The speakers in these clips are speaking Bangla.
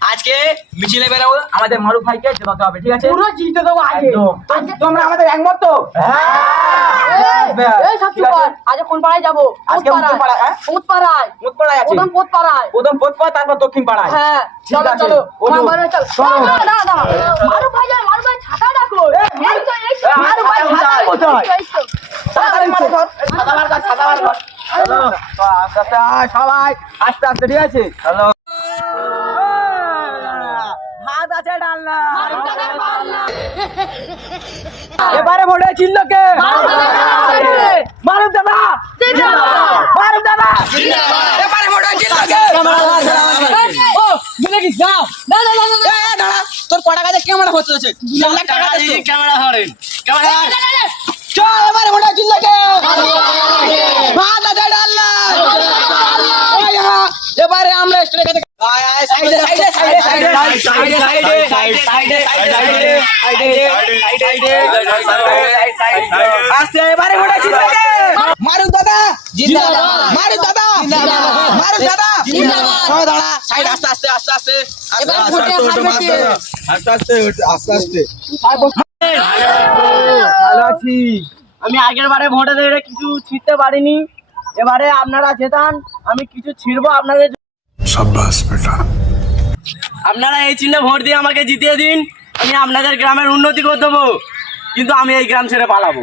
আজকে মিছিলে বেরাবো, আমাদের মারুফ ভাইকে জেতাতে হবে, ঠিক আছে? পুরো জিতে দেবো আজকে। তোমরা আমাদের একমত তো? এই সব চুপ কর। আজকে কোন পাড়ায় যাবো? আজকে কোন পাড়ায়? পোত পাড়ায়। পোত পাড়ায় আছে। প্রথম পোত পাড়ায়। প্রথম পোত পাড়া, তারপর দক্ষিণ পাড়ায়। হ্যাঁ ঠিক চলো আছে, চলো ওঠো। মারু চল। চলো। না মারুফ ভাই যায়, মারুফ ভাই ছাতা ডাকো। মারুফ ভাই ছাতা কোথায়? তাড়াতাড়ি মারো ধর। ছাতা বার কর, ছাতা বার কর। চলো, আস্তে আস্তে আয় সবাই, আস্তে আস্তে, ঠিক আছে? চলো। ভাত আছে, ডালনা। এবারে ভোটে ছিল কে? মারুফ দাদা। মারুফ দাদা। এবারে ভোটে ছিল কে? ও বলে কি যাও। না দাঁড়া, তোর কটা কাজে ক্যামেরা হতে হচ্ছে। ক্যামেরা ধরেন, ক্যামেরা। চল, এবারে ভোটে ছিল কে? ভাত আছে, ডালনা। এবারে আমরা স্টেজে কাছে মারুফ দাদা জিন্দাবাদ, মারুফ দাদা জিন্দাবাদ, মারুফ দাদা জিন্দাবাদ। দাঁড়া, সাইড, আস্তে আস্তে আস্তে আস্তে এবার ভোটে হারবে কে? আস্তে আস্তে আস্তে আস্তে। ভালো আছি। আমি আগের বারে ভোটে দিয়ে কিছু ছিঁড়তে পারিনি, এবারে আপনারা জেতান, আমি কিছু ছিঁড়বো আপনাদের। शाबाश बेटा। আপনারা এই চিহ্নে ভোট দিয়ে আমাকে জিতিয়ে দিন, আমি আপনাদের গ্রামের উন্নতি করে দেবো, কিন্তু আমি এই গ্রাম ছেড়ে পালাবো।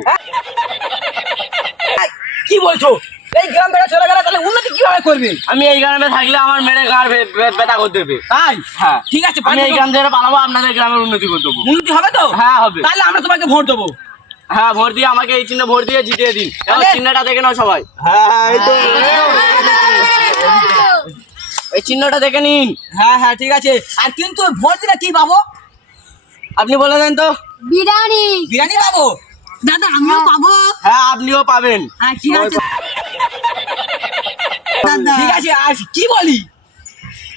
কি বলছো? এই গ্রাম থেকে চলে গেলে তাহলে উন্নতি কিভাবে করবে? আমি এই গ্রামে থাকলে আমার মেরে গাড় বেতা করে দেবে। তাই? হ্যাঁ, ঠিক আছে, আমি এই গ্রাম ছেড়ে পালাবো, আপনাদের গ্রামের উন্নতি করে দেবো। উন্নতি হবে তো? হ্যাঁ হবে। তাহলে আমরা তোমাকে ভোট দেবো। হ্যাঁ, ভোট দিয়ে আমাকে এই চিহ্নে ভোট দিয়ে জিতিয়ে দিন। এবার তাহলে? চিহ্নটা দেখে নাও সবাই, হ্যাঁ, এই তো। এই চিহ্নটা দেখে নিন। হ্যাঁ হ্যাঁ, ঠিক আছে। আর কিন্তু ভোট দিলে কি পাবো? আপনি বলে দেন তো। বিরিয়ানি। বিরিয়ানি পাবো? দাদা আমিও পাবো। হ্যাঁ, আপনিও পাবেন। হ্যাঁ ঠিক আছে দাদা। ঠিক আছে। আর কি বলি,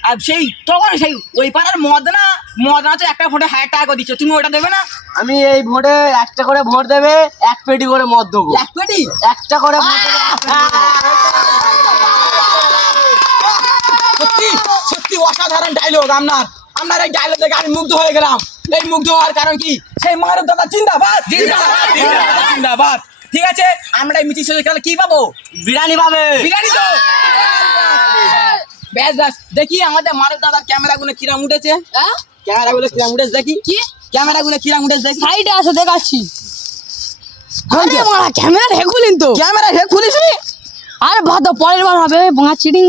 আর সেই তখন সেই ওই পাড়ার মদনা তো একটা ভোটে 1000 টাকা করে দিচ্ছ, তুমি ওটা দেবে না? আমি এই ভোটে একটা করে ভোট দেবে, এক পেটি করে মদ দেবো। এক পেটি? একটা করে ভোট দেবে, সত্যি সত্যি অসাধারণ ডায়লগ আপনার এই ডায়লগ দেখে আমি মুগ্ধ হয়ে গেলাম। এই মুগ্ধ হওয়ার কারণ কি? সেই মারুফ দাদা জিন্দাবাদ, জিন্দাবাদ, জিন্দাবাদ। ঠিক আছে, আমরা এই মিছিল শেষে গেলে কি পাবো? বিরিয়ানি পাবে। বিরিয়ানি তো। ব্যাস ব্যাস, দেখি আমাদের মারুফ দাদার ক্যামেরাগুলো কিরাম উঠেছে। হ্যাঁ ক্যামেরাগুলো কিরাম উঠেছে দেখি। কি? ক্যামেরাগুলো কিরাম উঠেছে দেখি। সাইডে আসো দেখাচ্ছি। আরে মারা ক্যামেরা হেকুলিন তো। ক্যামেরা হে খুলিস নি? আরে ভাত পরের বার হবে, ভাঙা চিটিং